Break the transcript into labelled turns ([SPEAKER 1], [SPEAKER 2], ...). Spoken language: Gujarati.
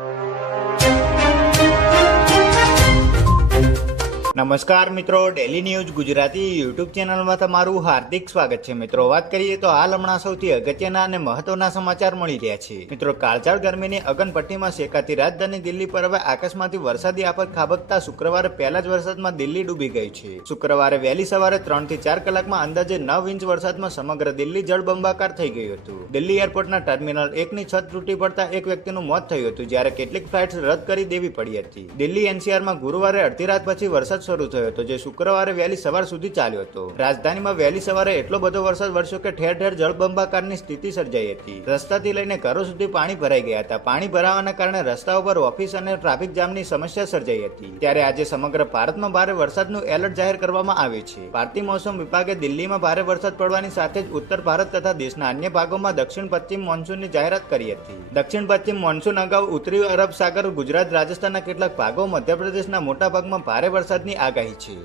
[SPEAKER 1] you. નમસ્કાર મિત્રો ડેલી ન્યૂઝ ગુજરાતી યુટ્યુબ ચેનલમાં તમારું હાર્દિક સ્વાગત છે. મિત્રો, વાત કરીએ તો હાલ હમણાં સૌથી અગત્યના અને મહત્વના સમાચાર મળી રહ્યા છે. મિત્રો, કાળઝાળ ગરમીની અગનપટ્ટીમાં શેકાતી રાજધાની દિલ્હી પર હવે આકાશમાંથી વરસાદી આફત ખાબકતા શુક્રવારે પહેલા જ વરસાદમાં દિલ્હી ડૂબી ગઈ છે. શુક્રવારે વહેલી સવારે ત્રણથી ચાર કલાકમાં અંદાજે નવ ઇંચ વરસાદમાં સમગ્ર દિલ્હી જળબંબાકાર થઈ ગયું હતું. દિલ્હી એરપોર્ટના ટર્મિનલ એકની છત તૂટી પડતા એક વ્યક્તિનું મોત થયું હતું, જ્યારે કેટલીક ફ્લાઇટ્સ રદ કરી દેવી પડી હતી. દિલ્હી એનસીઆરમાં ગુરુવારે અડધી રાત પછી વરસાદ શરૂ થયો હતો, જે શુક્રવારે વહેલી સવાર સુધી ચાલ્યો હતો. રાજધાનીમાં વહેલી સવારે એટલો બધો વરસાદ વરસ્યો કે ઠેર ઠેર જળબંબાકારની સ્થિતિ સર્જાઈ હતી. રસ્તાથી લઈને ઘરો સુધી પાણી ભરાઈ ગયા હતા. પાણી ભરાવાના કારણે રસ્તા ઉપર ઓફિસ અને ટ્રાફિક જામની સમસ્યા સર્જાઈ હતી. ત્યારે આજે સમગ્ર ભારતમાં ભારે વરસાદનું એલર્ટ જાહેર કરવામાં આવ્યું છે. ભારતીય મોસમ વિભાગે દિલ્હીમાં ભારે વરસાદ પડવાની સાથે જ ઉત્તર ભારત તથા દેશના અન્ય ભાગોમાં દક્ષિણ પશ્ચિમ મોન્સૂનની જાહેરાત કરી હતી. દક્ષિણ પશ્ચિમ મોન્સૂન અગાઉ ઉત્તરી અરબ સાગર, ગુજરાત, રાજસ્થાનના કેટલાક ભાગો, મધ્યપ્રદેશના મોટા ભાગમાં ભારે વરસાદની આગાહી છે.